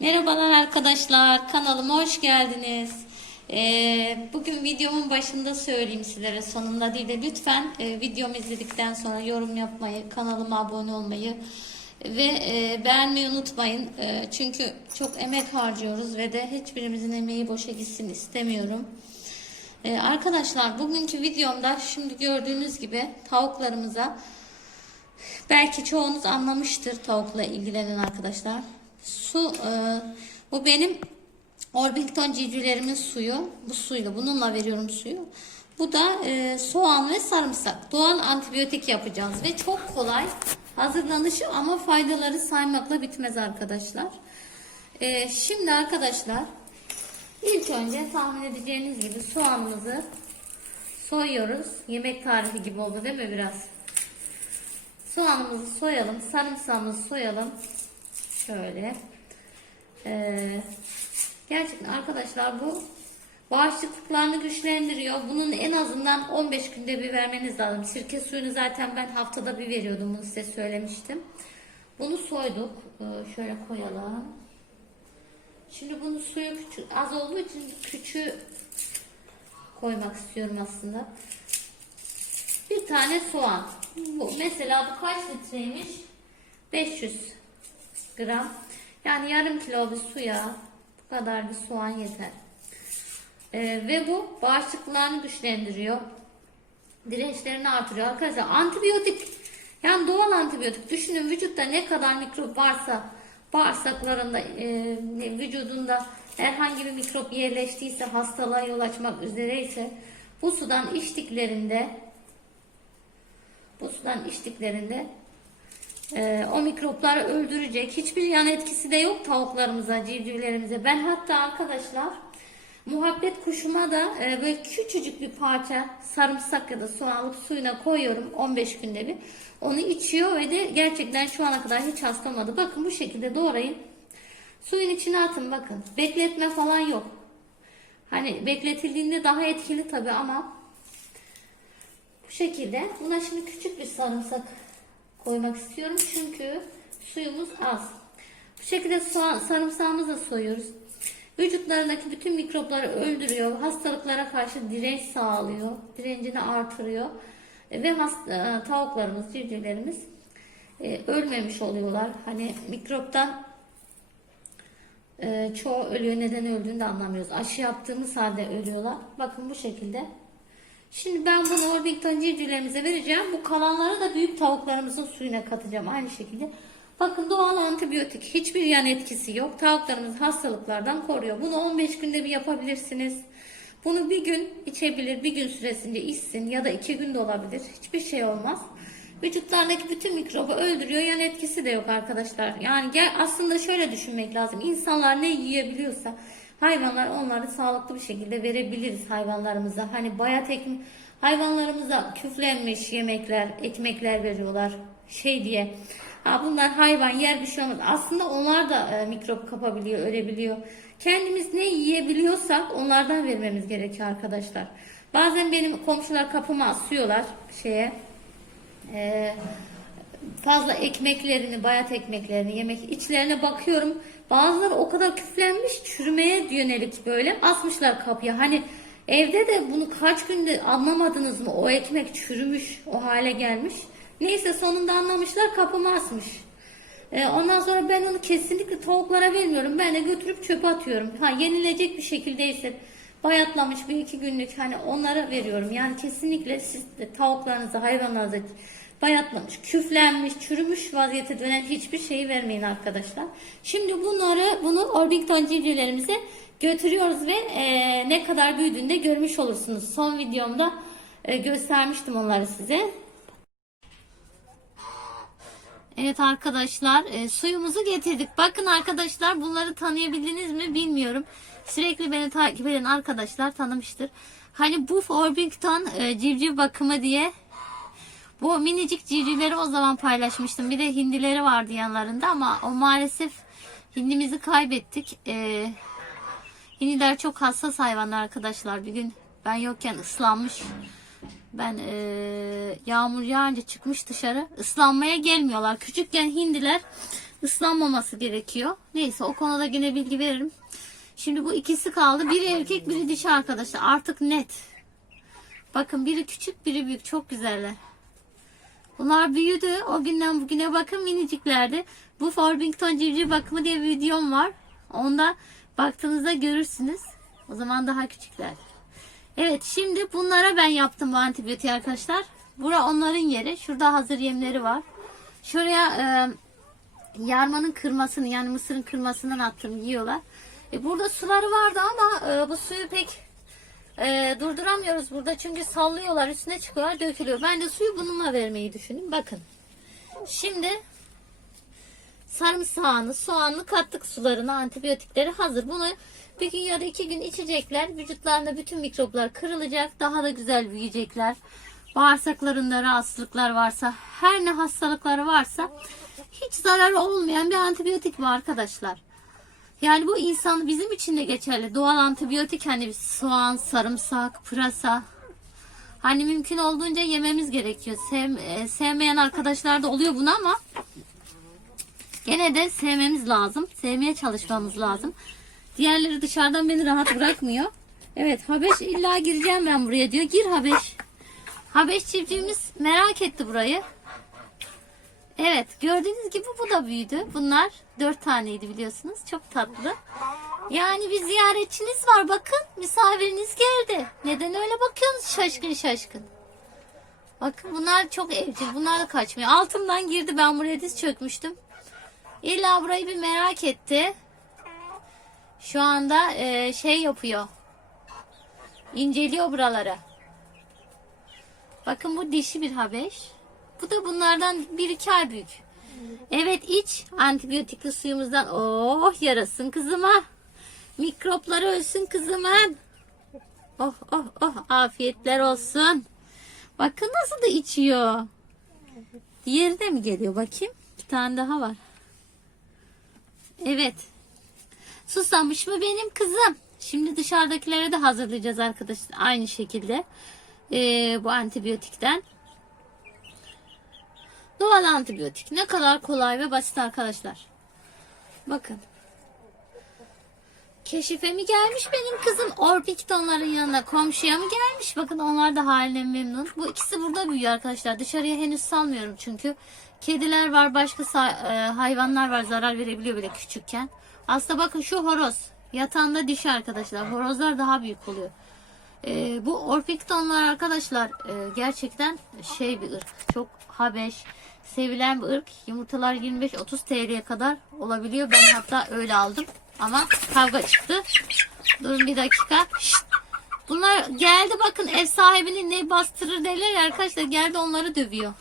Merhabalar arkadaşlar, kanalıma hoş geldiniz. Ee, bugün videomun başında söyleyeyim sizlere, sonunda değil de lütfen e, videomu izledikten sonra yorum yapmayı, kanalıma abone olmayı ve e, beğenmeyi unutmayın. E, çünkü çok emek harcıyoruz ve de hiçbirimizin emeği boşa gitsin istemiyorum. Ee, arkadaşlar bugünkü videomda şimdi gördüğünüz gibi tavuklarımıza belki çoğunuz anlamıştır tavukla ilgilenen arkadaşlar. Su e, bu benim Orbington civcivlerimin suyu. Bu suyla bununla veriyorum suyu. Bu da e, soğan ve sarımsak. Doğal antibiyotik yapacağız ve çok kolay hazırlanışı ama faydaları saymakla bitmez arkadaşlar. E, şimdi arkadaşlar ilk önce tahmin edeceğiniz gibi soğanımızı soyuyoruz. Yemek tarifi gibi oldu değil mi biraz? Soğanımızı soyalım. Sarımsağımızı soyalım. Şöyle. Ee, gerçekten arkadaşlar bu bağışıklıklarını güçlendiriyor. Bunun en azından 15 günde bir vermeniz lazım. Sirke suyunu zaten ben haftada bir veriyordum. Bunu size söylemiştim. Bunu soyduk. Ee, şöyle koyalım. Şimdi bunun suyu küçük, az olduğu için küçüğü koymak istiyorum aslında. Bir tane soğan. Bu mesela bu kaç litreymiş? 500 gram. Yani yarım kilo bir suya bu kadar bir soğan yeter. Ee, ve bu bağışıklıklarını güçlendiriyor. Dirençlerini artırıyor. Arkadaşlar antibiyotik yani doğal antibiyotik. Düşünün vücutta ne kadar mikrop varsa bağırsaklarında e, vücudunda herhangi bir mikrop yerleştiyse hastalığa yol açmak üzereyse bu sudan içtiklerinde bu sudan içtiklerinde e, o mikropları öldürecek. Hiçbir yan etkisi de yok tavuklarımıza, civcivlerimize. Ben hatta arkadaşlar muhabbet kuşuma da e, böyle küçücük bir parça sarımsak ya da soğan alıp suyuna koyuyorum 15 günde bir. Onu içiyor ve de gerçekten şu ana kadar hiç hasta olmadı. Bakın bu şekilde doğrayın. Suyun içine atın bakın. Bekletme falan yok. Hani bekletildiğinde daha etkili tabi ama bu şekilde. Buna şimdi küçük bir sarımsak koymak istiyorum. Çünkü suyumuz az. Bu şekilde soğan, sarımsağımızı da soyuyoruz. Vücutlarındaki bütün mikropları öldürüyor. Hastalıklara karşı direnç sağlıyor. Direncini artırıyor. E, Ve hasta, tavuklarımız, civcivlerimiz e, ölmemiş oluyorlar. Hani mikroptan e, çoğu ölüyor. Neden öldüğünü de anlamıyoruz. Aşı yaptığımız halde ölüyorlar. Bakın bu şekilde. Şimdi ben bunu Orbington civcivlerimize vereceğim. Bu kalanları da büyük tavuklarımızın suyuna katacağım. Aynı şekilde. Bakın doğal antibiyotik. Hiçbir yan etkisi yok. Tavuklarımızı hastalıklardan koruyor. Bunu 15 günde bir yapabilirsiniz. Bunu bir gün içebilir. Bir gün süresince içsin ya da iki gün de olabilir. Hiçbir şey olmaz. Vücutlarındaki bütün mikrobu öldürüyor. Yan etkisi de yok arkadaşlar. Yani aslında şöyle düşünmek lazım. İnsanlar ne yiyebiliyorsa hayvanlar onları sağlıklı bir şekilde verebiliriz hayvanlarımıza. Hani bayat ekmek hayvanlarımıza küflenmiş yemekler, ekmekler veriyorlar. Şey diye. Ha bunlar hayvan yer bir şey olmaz. Aslında onlar da e, mikrop kapabiliyor, ölebiliyor. Kendimiz ne yiyebiliyorsak onlardan vermemiz gerekiyor arkadaşlar. Bazen benim komşular kapıma asıyorlar şeye. E, fazla ekmeklerini, bayat ekmeklerini, yemek içlerine bakıyorum. Bazıları o kadar küflenmiş, çürümeye yönelik böyle asmışlar kapıya. Hani evde de bunu kaç günde anlamadınız mı? O ekmek çürümüş, o hale gelmiş. Neyse sonunda anlamışlar, kapıma asmış. Ee, ondan sonra ben onu kesinlikle tavuklara vermiyorum. Ben de götürüp çöpe atıyorum. Ha yenilecek bir şekildeyse bayatlamış bir iki günlük hani onlara veriyorum. Yani kesinlikle siz de tavuklarınıza, hayvanlarınıza bayatlamış, küflenmiş, çürümüş vaziyete dönen hiçbir şeyi vermeyin arkadaşlar. Şimdi bunları bunu Orbington civcivlerimize götürüyoruz ve e, ne kadar büyüdüğünü de görmüş olursunuz. Son videomda e, göstermiştim onları size. Evet arkadaşlar e, suyumuzu getirdik. Bakın arkadaşlar bunları tanıyabildiniz mi bilmiyorum. Sürekli beni takip eden arkadaşlar tanımıştır. Hani bu Orbington e, civciv bakımı diye bu minicik civcivleri o zaman paylaşmıştım. Bir de hindileri vardı yanlarında ama o maalesef hindimizi kaybettik. E, hindiler çok hassas hayvanlar arkadaşlar. Bir gün ben yokken ıslanmış. Ben e, yağmur yağınca çıkmış dışarı. Islanmaya gelmiyorlar. Küçükken hindiler ıslanmaması gerekiyor. Neyse o konuda yine bilgi veririm. Şimdi bu ikisi kaldı. Biri erkek biri dişi arkadaşlar. Artık net. Bakın biri küçük biri büyük. Çok güzeller. Bunlar büyüdü. O günden bugüne bakın miniciklerdi. Bu Forbington civciv bakımı diye bir videom var. Onda baktığınızda görürsünüz. O zaman daha küçükler. Evet şimdi bunlara ben yaptım bu antibiyotiği arkadaşlar. Bura onların yeri. Şurada hazır yemleri var. Şuraya e, yarmanın kırmasını yani mısırın kırmasından attım yiyorlar. E, burada suları vardı ama e, bu suyu pek e, durduramıyoruz burada çünkü sallıyorlar üstüne çıkıyorlar dökülüyor. Ben de suyu bununla vermeyi düşündüm. Bakın. Şimdi sarımsağını, soğanını kattık sularına, antibiyotikleri hazır. Bunu bir gün ya da iki gün içecekler. Vücutlarında bütün mikroplar kırılacak. Daha da güzel büyüyecekler. Bağırsaklarında rahatsızlıklar varsa, her ne hastalıkları varsa hiç zararı olmayan bir antibiyotik bu arkadaşlar. Yani bu insan bizim için de geçerli. Doğal antibiyotik hani soğan, sarımsak, pırasa. Hani mümkün olduğunca yememiz gerekiyor. Sev, e, sevmeyen arkadaşlar da oluyor bunu ama gene de sevmemiz lazım. Sevmeye çalışmamız lazım. Diğerleri dışarıdan beni rahat bırakmıyor. Evet Habeş illa gireceğim ben buraya diyor. Gir Habeş. Habeş çiftçimiz merak etti burayı. Evet gördüğünüz gibi bu da büyüdü. Bunlar dört taneydi biliyorsunuz. Çok tatlı. Yani bir ziyaretçiniz var bakın. Misafiriniz geldi. Neden öyle bakıyorsunuz şaşkın şaşkın. Bakın bunlar çok evcil. Bunlar da kaçmıyor. Altından girdi ben buraya diz çökmüştüm. İlla burayı bir merak etti. Şu anda e, şey yapıyor. İnceliyor buraları. Bakın bu dişi bir habeş. Bu da bunlardan bir iki ay büyük. Evet iç antibiyotikli suyumuzdan. Oh yarasın kızıma. Mikropları ölsün kızıma. Oh oh oh afiyetler olsun. Bakın nasıl da içiyor. Diğeri de mi geliyor bakayım? Bir tane daha var. Evet. Susamış mı benim kızım? Şimdi dışarıdakilere de hazırlayacağız arkadaşlar. Aynı şekilde. Ee, bu antibiyotikten. Doğal antibiyotik. Ne kadar kolay ve basit arkadaşlar. Bakın. Keşife mi gelmiş benim kızım? Orpingtonların yanına komşuya mı gelmiş? Bakın onlar da haline memnun. Bu ikisi burada büyüyor arkadaşlar. Dışarıya henüz salmıyorum çünkü. Kediler var, başka e, hayvanlar var zarar verebiliyor bile küçükken. Aslında bakın şu horoz. Yatağında dişi arkadaşlar. Horozlar daha büyük oluyor. E, bu orpingtonlar arkadaşlar e, gerçekten şey bir ırk. Çok habeş, sevilen bir ırk. Yumurtalar 25-30 TL'ye kadar olabiliyor. Ben hatta öyle aldım. Ama kavga çıktı. Durun bir dakika. Şşt! Bunlar geldi bakın ev sahibini ne bastırır derler ya arkadaşlar. Geldi onları dövüyor.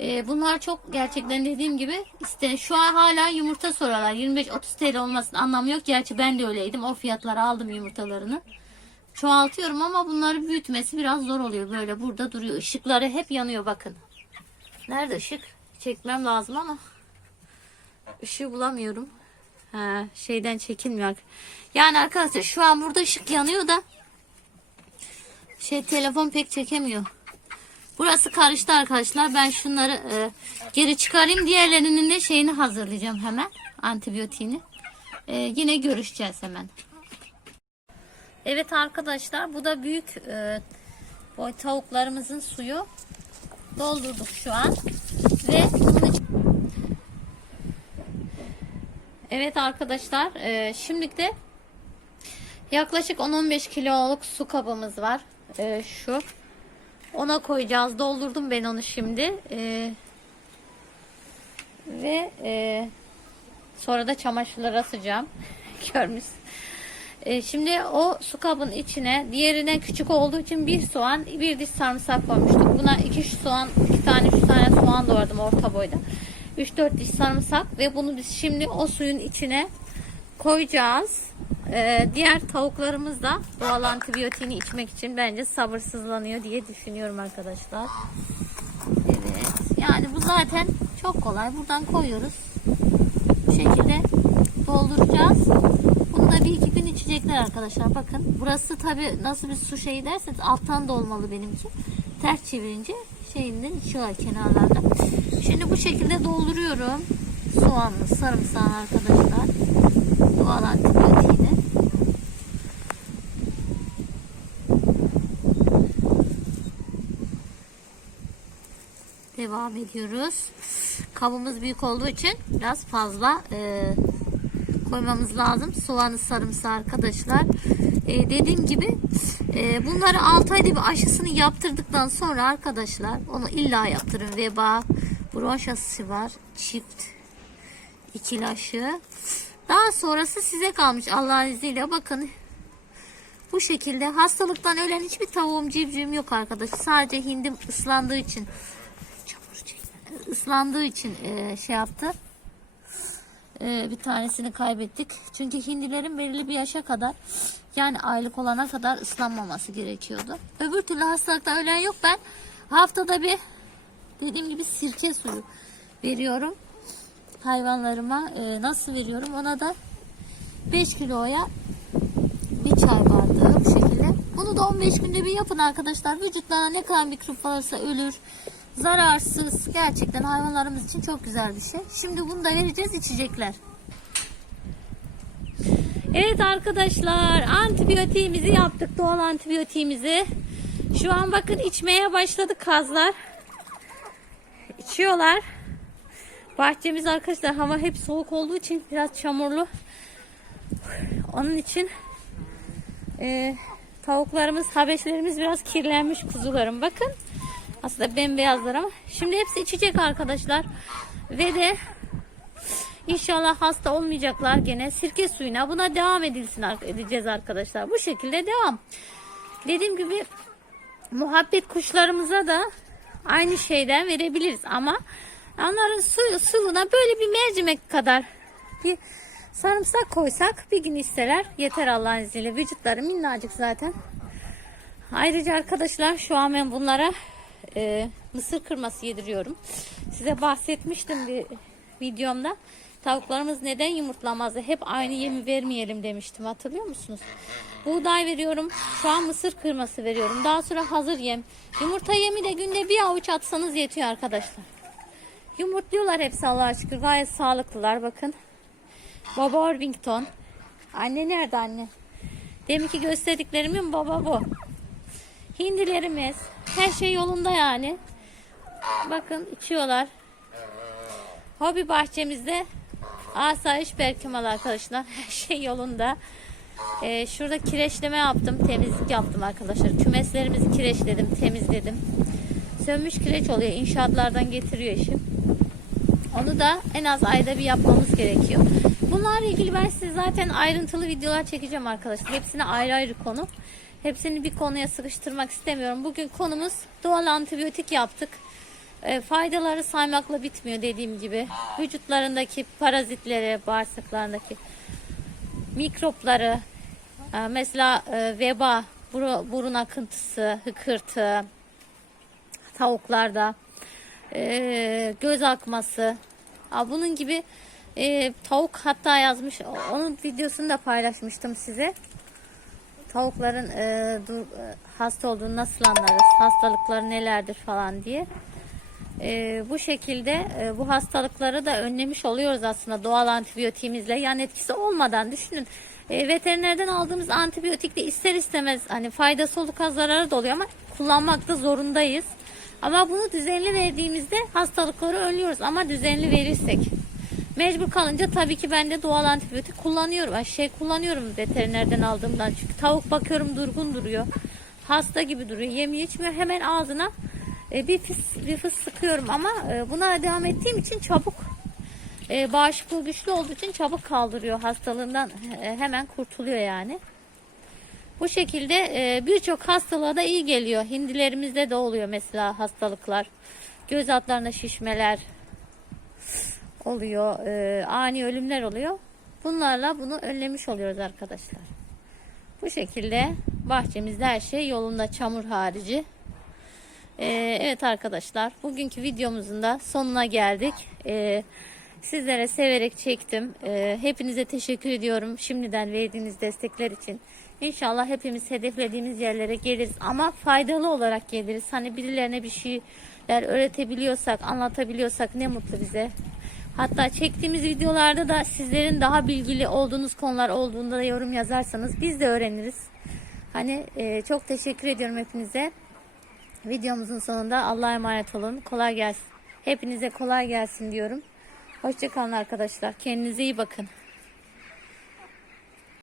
Ee, bunlar çok gerçekten dediğim gibi işte şu an hala yumurta soruyorlar. 25-30 TL olmasının anlamı yok. Gerçi ben de öyleydim. O fiyatlara aldım yumurtalarını. Çoğaltıyorum ama bunları büyütmesi biraz zor oluyor. Böyle burada duruyor. Işıkları hep yanıyor bakın. Nerede ışık? Çekmem lazım ama ışığı bulamıyorum. Ha, şeyden çekilmiyor. Yani arkadaşlar şu an burada ışık yanıyor da şey telefon pek çekemiyor. Burası karıştı arkadaşlar. Ben şunları e, geri çıkarayım. Diğerlerinin de şeyini hazırlayacağım hemen. Antibiyotiğini. E, yine görüşeceğiz hemen. Evet arkadaşlar bu da büyük e, boy tavuklarımızın suyu. Doldurduk şu an. Ve Evet arkadaşlar e, şimdilik de yaklaşık 10-15 kiloluk su kabımız var. E, şu. Ona koyacağız. Doldurdum ben onu şimdi. E, ve e, sonra da çamaşırlara asacağım. Görmüş. E, şimdi o su kabın içine diğerine küçük olduğu için bir soğan bir diş sarımsak koymuştuk. Buna iki soğan iki tane üç tane soğan doğradım orta boyda. 3-4 diş sarımsak ve bunu biz şimdi o suyun içine koyacağız. E, diğer tavuklarımız da doğal antibiyotiğini içmek için bence sabırsızlanıyor diye düşünüyorum arkadaşlar. Evet. Yani bu zaten çok kolay. Buradan koyuyoruz. Bu şekilde dolduracağız. Da bir iki gün içecekler arkadaşlar. Bakın burası tabi nasıl bir su şeyi derseniz alttan da olmalı benimki. Ters çevirince şeyinden içiyorlar kenarlarda. Şimdi bu şekilde dolduruyorum. soğanlı sarımsağı arkadaşlar. Doğal antibiyotiğini. Devam ediyoruz. Kabımız büyük olduğu için biraz fazla e, koymamız lazım. Soğanı sarımsağı arkadaşlar. E, dediğim gibi e, bunları 6 ayda bir aşısını yaptırdıktan sonra arkadaşlar onu illa yaptırın. Veba, bronş aşısı var. Çift ikili aşı. Daha sonrası size kalmış Allah'ın izniyle. Bakın bu şekilde hastalıktan ölen hiçbir tavuğum civcivim yok arkadaşlar. Sadece hindim ıslandığı için ıslandığı için e, şey yaptı. E, bir tanesini kaybettik. Çünkü hindilerin belirli bir yaşa kadar yani aylık olana kadar ıslanmaması gerekiyordu. Öbür türlü hastalıktan ölen yok. Ben haftada bir dediğim gibi sirke suyu veriyorum hayvanlarıma. E, nasıl veriyorum? Ona da 5 kiloya bir çay bardağı bu şekilde. Bunu da 15 günde bir yapın arkadaşlar. Vücutlarına ne kadar mikrop varsa ölür. Zararsız. Gerçekten hayvanlarımız için çok güzel bir şey. Şimdi bunu da vereceğiz içecekler. Evet arkadaşlar antibiyotiğimizi yaptık. Doğal antibiyotiğimizi. Şu an bakın içmeye başladı kazlar. İçiyorlar. Bahçemiz arkadaşlar hava hep soğuk olduğu için biraz çamurlu. Onun için e, tavuklarımız, habeşlerimiz biraz kirlenmiş kuzularım. Bakın. Aslında bembeyazlar ama. Şimdi hepsi içecek arkadaşlar. Ve de inşallah hasta olmayacaklar gene. Sirke suyuna buna devam edilsin edeceğiz arkadaşlar. Bu şekilde devam. Dediğim gibi muhabbet kuşlarımıza da aynı şeyden verebiliriz ama onların suyu suluna böyle bir mercimek kadar bir sarımsak koysak bir gün isteler yeter Allah'ın izniyle vücutları minnacık zaten ayrıca arkadaşlar şu an ben bunlara e, mısır kırması yediriyorum size bahsetmiştim bir videomda tavuklarımız neden yumurtlamazdı hep aynı yemi vermeyelim demiştim hatırlıyor musunuz buğday veriyorum şu an mısır kırması veriyorum daha sonra hazır yem yumurta yemi de günde bir avuç atsanız yetiyor arkadaşlar Yumurtluyorlar hepsi Allah'a şükür. Gayet sağlıklılar bakın. Baba Orvington. Anne nerede anne? Deminki gösterdiklerimin baba bu. Hindilerimiz. Her şey yolunda yani. Bakın içiyorlar. Hobi bahçemizde asayiş berkemal arkadaşlar. Her şey yolunda. Ee, şurada kireçleme yaptım. Temizlik yaptım arkadaşlar. Kümeslerimizi kireçledim. Temizledim. Sönmüş kireç oluyor. İnşaatlardan getiriyor eşim. Onu da en az ayda bir yapmamız gerekiyor. Bunlarla ilgili ben size zaten ayrıntılı videolar çekeceğim arkadaşlar. Hepsine ayrı ayrı konu. Hepsini bir konuya sıkıştırmak istemiyorum. Bugün konumuz doğal antibiyotik yaptık. E, faydaları saymakla bitmiyor dediğim gibi. Vücutlarındaki parazitleri, bağırsaklarındaki mikropları, e, mesela e, veba, buru, burun akıntısı, hıkırtı, tavuklarda e, göz akması. Aa, bunun gibi e, tavuk hatta yazmış. Onun videosunu da paylaşmıştım size. Tavukların e, dur, e, hasta olduğunu nasıl anlarız? Hastalıkları nelerdir falan diye. E, bu şekilde e, bu hastalıkları da önlemiş oluyoruz aslında doğal antibiyotiğimizle. Yani etkisi olmadan düşünün. E, veterinerden aldığımız antibiyotikle ister istemez hani faydası oldukça zararı da oluyor ama kullanmakta zorundayız. Ama bunu düzenli verdiğimizde hastalıkları önlüyoruz ama düzenli verirsek. Mecbur kalınca tabii ki ben de doğal antibiyotik kullanıyorum. Şey kullanıyorum veterinerden aldığımdan. Çünkü tavuk bakıyorum durgun duruyor. Hasta gibi duruyor. Yemiyor içmiyor. Hemen ağzına e, bir fıs, bir fıs sıkıyorum ama e, buna devam ettiğim için çabuk e, bağışıklığı güçlü olduğu için çabuk kaldırıyor hastalığından hemen kurtuluyor yani. Bu şekilde birçok hastalığa da iyi geliyor. Hindilerimizde de oluyor mesela hastalıklar. Göz altlarında şişmeler oluyor. E, ani ölümler oluyor. Bunlarla bunu önlemiş oluyoruz arkadaşlar. Bu şekilde bahçemizde her şey yolunda çamur harici. E, evet arkadaşlar bugünkü videomuzun da sonuna geldik. Sizlere severek çektim. Hepinize teşekkür ediyorum şimdiden verdiğiniz destekler için. İnşallah hepimiz hedeflediğimiz yerlere geliriz ama faydalı olarak geliriz. Hani birilerine bir şeyler öğretebiliyorsak, anlatabiliyorsak ne mutlu bize. Hatta çektiğimiz videolarda da sizlerin daha bilgili olduğunuz konular olduğunda da yorum yazarsanız biz de öğreniriz. Hani e, çok teşekkür ediyorum hepinize. Videomuzun sonunda Allah'a emanet olun. Kolay gelsin. Hepinize kolay gelsin diyorum. Hoşçakalın arkadaşlar. Kendinize iyi bakın.